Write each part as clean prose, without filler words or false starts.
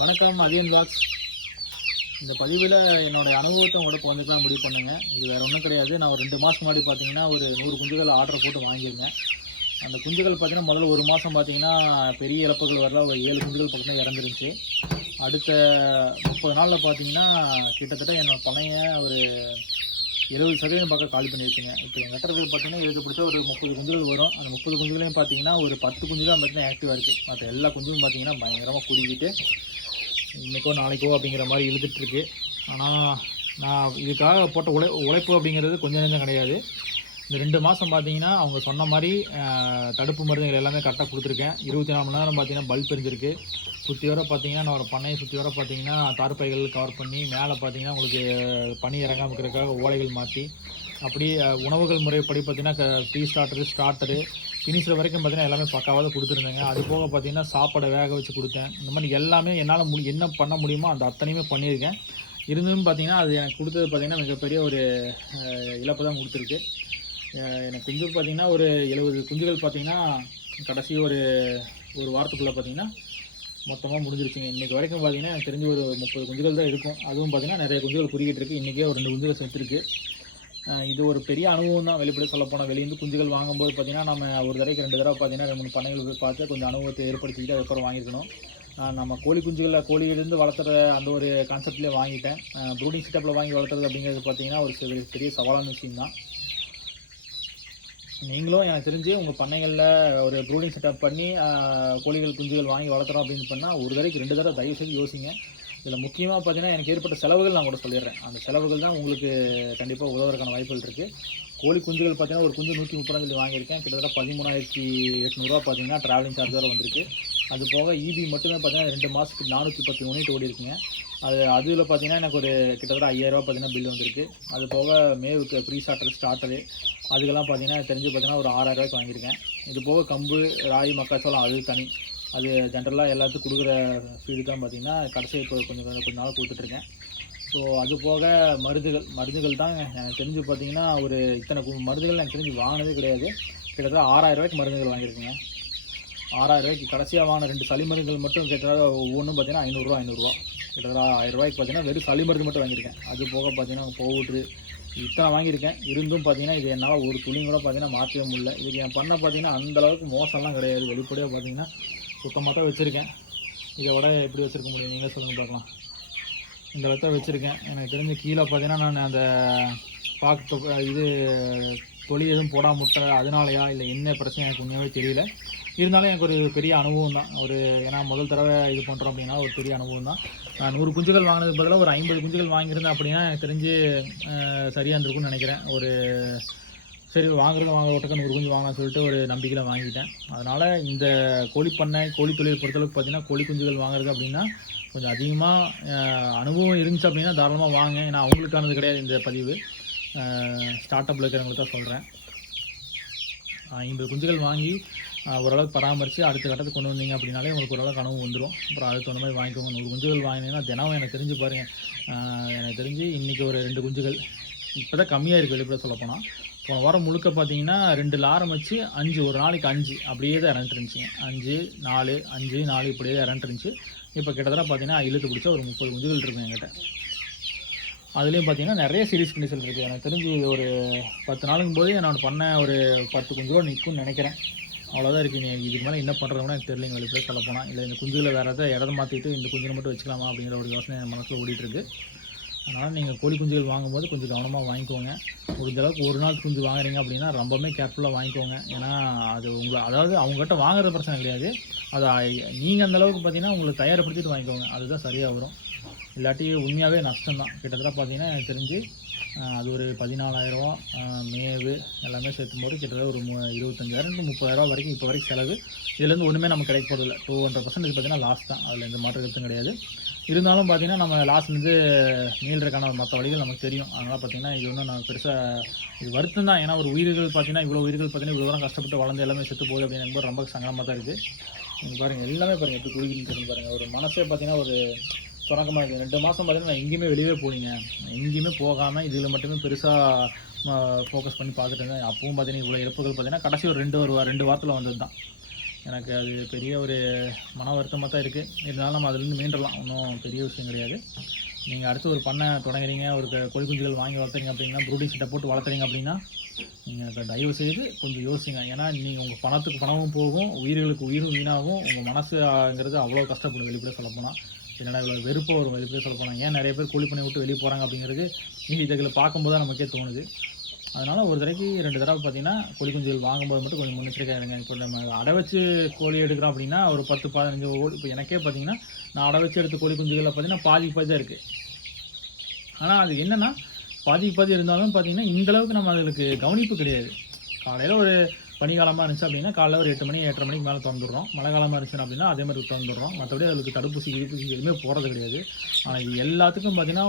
வணக்கம் அதியன் பாக்ஸ். இந்த பதிவில் என்னோடய அனுபவத்தை உங்களோட பகிர்ந்துக்கலாம் முடிவு பண்ணுங்க. இது வேறு ஒன்றும் கிடையாது. நான் ஒரு 2 மாதம் முன்னாடி பார்த்தீங்கன்னா ஒரு 100 குஞ்சுகள் ஆர்டர் போட்டு வாங்கியிருந்தேன். அந்த குஞ்சுகள் பார்த்தீங்கன்னா முதல்ல ஒரு மாதம் பார்த்தீங்கன்னா பெரிய இழப்புகள் வரல, ஒரு 7 குஞ்சுகள் பக்கத்தில் இறந்துருந்துச்சு. அடுத்த 30 நாளில் பார்த்தீங்கன்னா கிட்டத்தட்ட என்னோட பணைய ஒரு 70% பக்கம் காலி பண்ணியிருக்குங்க. இப்போ என் கட்டர்கள் பார்த்தீங்கன்னா இதுக்கு பிடிச்ச ஒரு 30 குஞ்சுகள் வரும். அந்த 30 குஞ்சுகளையும் பார்த்தீங்கன்னா ஒரு 10 குஞ்சு தான் பார்த்தீங்கன்னா ஆக்டிவாக இருக்குது. மற்ற எல்லா குஞ்சும் பார்த்தீங்கன்னா பயங்கரமாக குறுக்கிட்டு இன்றைக்கோ நாளைக்கோ அப்படிங்கிற மாதிரி இழுத்துட்ருக்கு. ஆனால் நான் இதுக்காக போட்ட உழைப்பு அப்படிங்கிறது கொஞ்சம் நெஞ்சம் கிடையாது. இந்த 2 மாதம் பார்த்தீங்கன்னா அவங்க சொன்ன மாதிரி தடுப்பு மருந்துகள் எல்லாமே கரெக்டாக கொடுத்துருக்கேன். 24 மணி நேரம் பார்த்தீங்கன்னா பல்ப் எரிஞ்சிருக்கு. சுற்றி வர பார்த்தீங்கன்னா நான் ஒரு பண்ணையை சுற்றி வர பார்த்தீங்கன்னா தார்ப்பைகள் கவர் பண்ணி மேலே பார்த்தீங்கன்னா உங்களுக்கு பனி இறங்காமல் இருக்கிறதுக்காக ஓலைகள் மாற்றி அப்படி உணவுகள் முறைப்படி பார்த்தீங்கன்னா டீ ஸ்டார்டரு ஃபினிஷர் வரைக்கும் பார்த்தீங்கன்னா எல்லாமே பக்காவாக கொடுத்துருந்தேங்க. அது போக பார்த்தீங்கன்னா சாப்பாடை வேக வச்சு கொடுத்தேன். இந்த மாதிரி எல்லாமே என்னால் என்ன பண்ண முடியுமோ அந்த அத்தனையுமே பண்ணியிருக்கேன். இருந்தும் பார்த்தீங்கன்னா அது எனக்கு கொடுத்தது பார்த்தீங்கன்னா மிகப்பெரிய ஒரு இழப்பு தான் கொடுத்துருக்கு. எனக்கு குஞ்சு பார்த்தீங்கன்னா ஒரு 70 குஞ்சுகள் பார்த்தீங்கன்னா கடைசி ஒரு வாரத்துக்குள்ளே பார்த்தீங்கன்னா மொத்தமாக முடிஞ்சிருச்சுங்க. இன்றைக்கி வரைக்கும் பார்த்தீங்கன்னா எனக்கு தெரிஞ்சு ஒரு 30 குஞ்சுகள் தான் இருக்கும். அதுவும் பார்த்தீங்கன்னா நிறைய குஞ்சுகள் குறுக்கிட்டு இருக்குது. இன்றைக்கே ஒரு 2 குஞ்சுகள் செத்துருக்கு. இது ஒரு பெரிய அனுபவம் தான். வெளிப்படை சொல்லப்போனால் வெளியிருந்து குஞ்சுகள் வாங்கும்போது பார்த்தீங்கன்னா நம்ம ஒரு தடவைக்கு 2 தடவை பார்த்தீங்கன்னா 2-3 பண்ணைகள் போய் பார்த்து கொஞ்சம் அனுபவத்தை ஏற்படுத்திக்கிட்டு அதுக்கப்புறம் வாங்கியிருக்கணும். நம்ம கோழியிலேருந்து வளர்த்துற அந்த ஒரு கான்செப்ட்லேயே வாங்கிட்டேன். ப்ரூடிங் செட்டப்பில் வாங்கி வளர்த்துறது அப்படிங்கிறது பார்த்தீங்கன்னா ஒரு பெரிய சவாலான விஷயம் தான். நீங்களும் எனக்கு தெரிஞ்சு உங்கள் பண்ணைகளில் ஒரு ப்ரூடிங் செட்டப் பண்ணி கோழிகள் குஞ்சுகள் வாங்கி வளர்த்துறோம் அப்படின்னு பண்ணால் ஒரு தடவைக்கு 2 தடவை தயவு செய்து யோசிங்க. இதில் முக்கியமாக பார்த்தீங்கன்னா எனக்கு ஏற்பட்ட செலவுகள் நான் கூட சொல்லிடுறேன். அந்த செலவுகள் தான் உங்களுக்கு கண்டிப்பாக உதவுறதுக்கான வாய்ப்புகள் இருக்குது. கோழி குஞ்சுகள் பார்த்தீங்கன்னா ஒரு குஞ்சு 130 வாங்கியிருக்கேன். கிட்டத்தட்ட 13,800 பார்த்தீங்கன்னா ட்ராவலிங் சார்ஜர் வந்திருக்கு. அது போக இபி மட்டுமே பார்த்தீங்கன்னா 2 மாதத்துக்கு 410 யூனிட் ஓடி இருக்குங்க. அதில் பார்த்தீங்கன்னா எனக்கு ஒரு கிட்டத்தட்ட 5,000 பார்த்தீங்கன்னா பில் வந்திருக்கு. அது போக மேவுக்கு ப்ரீ ஸ்டார்டரு அதுக்கெல்லாம் பார்த்தீங்கன்னா தெரிஞ்சு பார்த்தீங்கன்னா ஒரு 6,000 வாங்கியிருக்கேன். இது போக கம்பு, ராகி, மக்காச்சோளம் அது தனி. அது ஜென்ரலாக எல்லாத்துக்கும் கொடுக்குற ஃபீடு தான் பார்த்தீங்கன்னா கடைசி இப்போ கொஞ்சம் நாள் கொடுத்துட்ருக்கேன். ஸோ அது போக மருந்துகள் தான் எனக்கு தெரிஞ்சு பார்த்தீங்கன்னா ஒரு இத்தனை மருந்துகள் எனக்கு தெரிஞ்சு வாங்கினதே கிடையாது. கிட்டத்தட்ட 6,000 மருந்துகள் வாங்கியிருக்கேங்க. 6,000 கடைசியாக வாங்கின 2 சளி மருந்துகள் மட்டும் கிட்டத்தட்ட ஒவ்வொன்றும் பார்த்தீங்கன்னா 500 கிட்டத்தட்ட 1,000 பார்த்தீங்கன்னா வெறும் சளி மருந்து மட்டும் வாங்கியிருக்கேன். அது போக பார்த்தீங்கன்னா பவுட்ரு இத்தனை வாங்கியிருக்கேன். இருந்தும் பார்த்தீங்கன்னா இது என்னால் ஒரு துளியும் கூட பார்த்தீங்கன்னா மாற்றவே முடியல. இதுக்கு என் பண்ண பார்த்தீங்கன்னா அந்தளவுக்கு மோசம்லாம் கிடையாது. வெளிப்படையாக பார்த்தீங்கன்னா சுத்தமாக தான் வச்சுருக்கேன். இதை விட எப்படி வச்சுருக்க முடியும் நீங்களே சொல்லுங்கள் பார்க்கலாம். இந்த இடத்த வச்சுருக்கேன். எனக்கு தெரிஞ்ச கீழே பார்த்தீங்கன்னா நான் அந்த தொலி எதுவும் போடாமல் முட்டை அதனாலயா இல்லை என்ன பிரச்சனை எனக்கு உண்மையாகவே தெரியல. இருந்தாலும் எனக்கு ஒரு பெரிய அனுபவம் தான். ஏன்னா முதல் தடவை இது பண்ணுறோம் அப்படின்னா ஒரு பெரிய அனுபவம் தான். நான் 100 குஞ்சுகள் வாங்கினதுக்கு பதிலாக ஒரு 50 குஞ்சுகள் வாங்கியிருந்தேன் அப்படின்னா எனக்கு தெரிஞ்சு சரியாக இருந்திருக்கும்னு நினைக்கிறேன். சரி வாங்க ஓட்டக்க 100 குஞ்சு வாங்கலாம்னு சொல்லிட்டு ஒரு நம்பிக்கையில் வாங்கிட்டேன். அதனால் இந்த கோழி தொழில் பொறுத்தளவுக்கு பார்த்தீங்கன்னா கோழி குஞ்சுகள் வாங்குறது அப்படின்னா கொஞ்சம் அதிகமாக அனுபவம் இருந்துச்சு அப்படின்னா தாராளமாக வாங்க. ஏன்னா அவங்களுக்கானது கிடையாது இந்த பதிவு. ஸ்டார்ட் அப்பில் இருக்கிறவங்களுக்கு தான் சொல்கிறேன். 50 குஞ்சுகள் வாங்கி ஓரளவுக்கு பராமரித்து அடுத்த கட்டத்துக்கு கொண்டு வந்தீங்க அப்படின்னாலே உங்களுக்கு ஓரளவுக்கு அனுபவம் வந்துடும். அப்புறம் அதுக்கு தகுந்த மாதிரி வாங்கிக்கோங்க. 100 குஞ்சுகள் வாங்கினீங்கன்னா தினம் எனக்கு தெரிஞ்சு பாருங்கள். எனக்கு தெரிஞ்சு இன்றைக்கி ஒரு 2 குஞ்சுகள் இப்போ தான் கம்மியாக இருக்குது. வெளிப்பட சொல்லப்போனால் போன வாரம் முழுக்க பார்த்தீங்கன்னா 2 ஆரம்பித்து 5 ஒரு நாளைக்கு 5 அப்படியே தான் இறந்துருந்துச்சிங்க. 5 4 5 4 இப்படியே தான் இறந்துருந்துச்சு. இப்போ கிட்டத்தட்ட பார்த்தீங்கன்னா இழுத்து பிடிச்சா ஒரு 30 குஞ்சுகள் இருக்கும் என்கிட்ட. அதுலேயும் பார்த்தீங்கன்னா நிறைய சீரிஸ் கண்டிஷன் இருக்குது. எனக்கு தெரிஞ்சு ஒரு 10 நாளுக்கும் போது நான் பண்ண ஒரு 10 குஞ்சுகளோடு நிற்கும்னு நினைக்கிறேன். அவ்வளோதான் இருக்குது. இதுக்கு மேலே என்ன பண்ணுறதுனா எனக்கு தெரியலைங்க. வெளிப்படையாக சொல்ல போனால் இல்லை இந்த குஞ்சுகளை வேறு எதாவது இடத்த மாற்றிட்டு இந்த குஞ்சுகளை மட்டும் வச்சுக்கலாமா அப்படிங்கிற ஒரு யோசனை என் மனசில் ஓடிட்டுருக்கு. அதனால் நீங்கள் கோழி குஞ்சுகள் வாங்கும்போது கொஞ்சம் கவனமாக வாங்கிக்கோங்க. முடிஞ்ச அளவுக்கு ஒரு நாள் குஞ்சு வாங்குறீங்க அப்படின்னா ரொம்பவுமே கேர்ஃபுல்லாக வாங்கிக்கோங்க. ஏன்னா அது அதாவது அவங்ககிட்ட வாங்குறது பிரச்சனை கிடையாது. அதை நீங்கள் அந்தளவுக்கு பார்த்தீங்கன்னா உங்களை தயார்படுத்திட்டு வாங்கிக்கோங்க. அதுதான் சரியாக வரும். இல்லாட்டி உண்மையாகவே நஷ்டம் தான். கிட்டத்தட்ட பார்த்தீங்கன்னா எனக்கு தெரிஞ்சு அது ஒரு 14,000 மேவு எல்லாமே சேர்த்தும் போது கிட்டத்தட்ட ஒரு 25,000 to 30,000 வரைக்கும் இப்போ வரைக்கும் செலவு. இதுலேருந்து ஒன்றுமே நமக்கு கிடைக்க போகிறதில்ல. 200% பார்த்தீங்கன்னா லாஸ் தான். அதில் எந்த மாற்று கருத்தும் கிடையாது. இருந்தாலும் பார்த்தீங்கன்னா நம்ம லாஸ்லேருந்து மீள்றதுக்கான மற்ற வழிகள் நமக்கு தெரியும். அதனால் பார்த்தீங்கன்னா இது ஒன்றும் நான் பெருசாக இது வருத்தம் தான். ஏன்னா ஒரு உயிர்கள் பார்த்தீங்கன்னா இவ்வளோ உயிர்கள் பார்த்தீங்கன்னா இவ்வளோ தூரம் கஷ்டப்பட்டு வளர்ந்து எல்லாமே செத்து போகுது அப்படிங்கும்போது ரொம்ப சங்கடமாக தான் இருக்குது. நீங்கள் பாருங்கள் எல்லாமே பாருங்கள் எப்படி குறுகின்னு பாருங்கள். ஒரு மனசே பார்த்தீங்கன்னா ஒரு தொடக்கமாக இருக்குது. 2 மாதம் பார்த்தீங்கன்னா நான் எங்கேயுமே வெளியே போனீங்க. எங்கேயுமே போகாமல் இதில் மட்டுமே பெருசாக ஃபோக்கஸ் பண்ணி பார்த்துட்டு இருந்தேன். அப்பவும் பார்த்தீங்கன்னா இவ்வளோ இழப்புகள் பார்த்தீங்கன்னா கடைசி ஒரு 2 வாரத்தில் வந்தது தான். எனக்கு அது பெரிய ஒரு மன வருத்தமாக தான் இருக்குது. இருந்தாலும் நம்ம அதுலேருந்து மீண்டலாம், ஒன்றும் பெரிய விஷயம் கிடையாது. நீங்கள் அடுத்து ஒரு பண்ணை தொடங்குறீங்க, ஒரு கோழி குஞ்சுகள் வாங்கி வளர்த்துறீங்க அப்படின்னா, ப்ரூடிங் செட்டை போட்டு வளர்த்துறீங்க அப்படின்னா, நீங்கள் தயவு செய்து கொஞ்சம் யோசிங்க. ஏன்னா நீங்கள் உங்கள் பணத்துக்கு பணமும் போகும், உயிர்களுக்கு உயிரும் வீணாகும். உங்கள் மனசுங்கிறது அவ்வளோ கஷ்டப்படும் வெளிப்படையாக சொல்லப்போனால். என்னடா இவ்வளோ வெறுப்பாக வரும் வெளிப்படையாக சொல்லப்போனால். ஏன் நிறைய பேர் கூலி பண்ணி விட்டு வெளியே போகிறாங்க அப்படிங்கிறது இதில் பார்க்கும்போது தான் நமக்கே தோணுது. அதனால் ஒரு தடவைக்கு 2 தடவை பார்த்தீங்கன்னா கோழி குஞ்சுகள் வாங்கும்போது மட்டும் கொஞ்சம் முன்னெச்சரிக்கையாக இருங்க. இப்போ நம்ம அடை வச்சு கோழி எடுக்கிறோம் அப்படின்னா ஒரு 10 15 இப்போ எனக்கே பார்த்தீங்கன்னா நான் அடை வச்சு எடுத்த கோழி குஞ்சுகளில் பார்த்தீங்கன்னா பாதி தான் இருக்குது. ஆனால் அது என்னென்னா பாதி இருந்தாலும் பார்த்தீங்கன்னா இந்தளவுக்கு நம்ம அதுக்கு கவனிப்பு கிடையாது. காலையில் ஒரு பனிக்காலமாக இருந்துச்சு அப்படின்னா காலையில் ஒரு 8 மணி 8:30 மணிக்கு மேலே திறந்துடுறோம். மழை காலமாக இருந்துச்சு அப்படின்னா அதே மாதிரி திறந்துடுறோம். மற்றபடி அதுக்கு தடுப்பூசி எதுவுமே போகிறது கிடையாது. ஆனால் இது எல்லாத்துக்கும் பார்த்தீங்கன்னா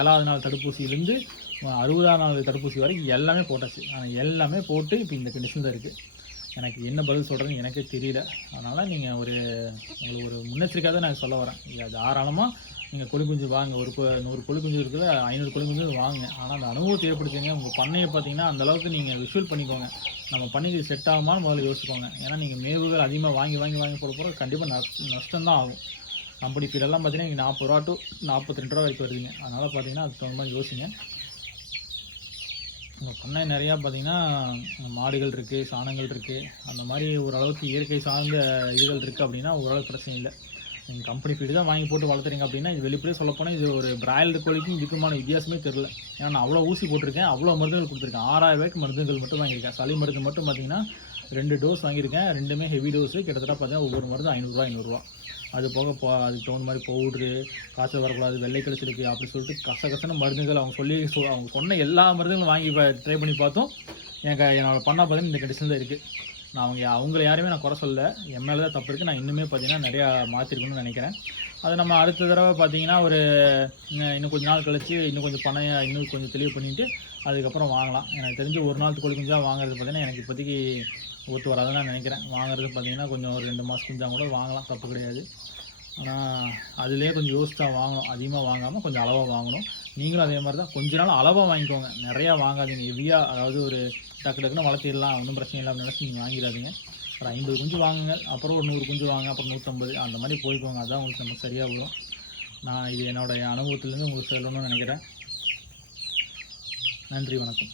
7ஆவது நாள் தடுப்பூசியிலேருந்து 60ஆவது நாள் தடுப்பூசி வரைக்கும் எல்லாமே போட்டாச்சு. ஆனால் எல்லாமே போட்டு இப்போ இந்த கண்டிஷன் தான் இருக்குது. எனக்கு என்ன பதில் சொல்கிறதுன்னு எனக்கே தெரியல. அதனால் நீங்கள் உங்களுக்கு ஒரு முன்னெச்சரிக்கையாக தான் நான் சொல்ல வரேன். தாராளமாக நீங்கள் கோழி குஞ்சு வாங்க. ஒரு 100 கோழி குஞ்சு இருக்குது, 500 கோழி குஞ்சு வாங்க. ஆனால் அந்த அனுபவத்தை ஏற்படுத்திங்க. உங்கள் பண்ணையை பார்த்தீங்கன்னா அந்தளவுக்கு நீங்கள் விஷுவல் பண்ணிக்கோங்க. நம்ம பண்ணைக்கு செட் ஆகுமான்னு முதல்ல யோசிச்சுக்கோங்க. ஏன்னா நீங்கள் மேவுகள் அதிகமாக வாங்கி போட கண்டிப்பாக நஷ்டம் தான் ஆகும். கம்பெனி ஃபீடெல்லாம் பார்த்தீங்கன்னா இங்கே 40 ரூபா டு 42 ரூபா வரைக்கும் வருதுங்க. அதனால் பார்த்தீங்கன்னா அதுக்கு தகுந்த மாதிரி யோசிங்க. உங்கள் பண்ணை நிறையா பார்த்தீங்கன்னா மாடுகள் இருக்குது, சாணங்கள் இருக்குது, அந்த மாதிரி ஓரளவுக்கு இயற்கை சார்ந்த இதுகள் இருக்குது அப்படின்னா ஓரளவுக்கு பிரச்சனை இல்லை. நீங்கள் கம்பெனி ஃபீடு தான் வாங்கி போட்டு வளர்த்துறீங்க அப்படின்னா இது வெளிப்படையாக சொல்லப்போனால் இது ஒரு பிராய்லர் கோழிக்கும் இதுக்குமான வித்தியாசமே தெரில. ஏன்னா நான் அவ்வளோ ஊசி போட்டிருக்கேன், அவ்வளோ மருந்துகள் கொடுத்துருக்கேன். 6000 ரூபாய்க்கு மருந்துகள் மட்டும் வாங்கியிருக்கேன். சளி மருந்து மட்டும் பார்த்தீங்கன்னா 2 டோஸ் வாங்கியிருக்கேன். 2மே ஹெவி டோஸு. கிட்டத்தட்ட பார்த்தீங்கன்னா ஒவ்வொரு மருந்து 500 ரூபா. அது போக அதுக்கு தகுந்த மாதிரி பவுட்ரு, காய்ச்சல் வரக்கூடாது, வெள்ளை கழிச்சிருக்கு அப்படி சொல்லிட்டு கசகசன மருந்துகள் அவங்க சொன்ன எல்லா மருந்துகளும் வாங்கி ட்ரை பண்ணி பார்த்தோம். என்னோட பண்ணா பார்த்தீங்கன்னா இந்த கண்டிஷன் தான் இருக்குது. நான் அவங்கள யாரையுமே நான் குறை சொல்லலை, என் மேலே தான் தப்பு இருக்குது. நான் இன்னுமே பார்த்தீங்கன்னா நிறையா மாற்றிருக்கணும்னு நினைக்கிறேன். அது நம்ம அடுத்த தடவை பார்த்தீங்கன்னா ஒரு இன்னும் கொஞ்சம் நாள் கழித்து இன்னும் கொஞ்சம் பணையை இன்னும் கொஞ்சம் தெளிவு பண்ணிவிட்டு அதுக்கப்புறம் வாங்கலாம். எனக்கு தெரிஞ்சு ஒரு நாள் கோழி குஞ்சாக வாங்குறது பார்த்தீங்கன்னா எனக்கு இப்போதைக்கு ஒத்து வராதுன்னு நான் நினைக்கிறேன். வாங்குறது பார்த்தீங்கன்னா கொஞ்சம் ஒரு 2 மாதம் குஞ்சாக கூட வாங்கலாம், தப்பு கிடையாது. ஆனால் அதுலேயே கொஞ்சம் யோசிச்சா வாங்கணும். அதிகமாக வாங்காமல் கொஞ்சம் அளவாக வாங்கணும். நீங்களும் அதே மாதிரி தான் கொஞ்ச நாள் அளவாக வாங்கிக்கோங்க, நிறையா வாங்காதீங்க. ஹெவியாக அதாவது ஒரு டக்குன்னு வளர்த்திடலாம் ஒன்றும் பிரச்சனை இல்லாமல் நினச்சி நீங்கள் வாங்கிடாதீங்க. ஒரு 50 குஞ்சு வாங்குங்க, அப்புறம் ஒரு 100 குஞ்சு வாங்க, அப்புறம் 150 அந்த மாதிரி போய்க்கோங்க. அதுதான் உங்களுக்கு நம்ம சரியாக வரும். நான் இது என்னோடய அனுபவத்துலேருந்து உங்களுக்கு சொல்லணும்னு நினைக்கிறேன். நன்றி, வணக்கம்.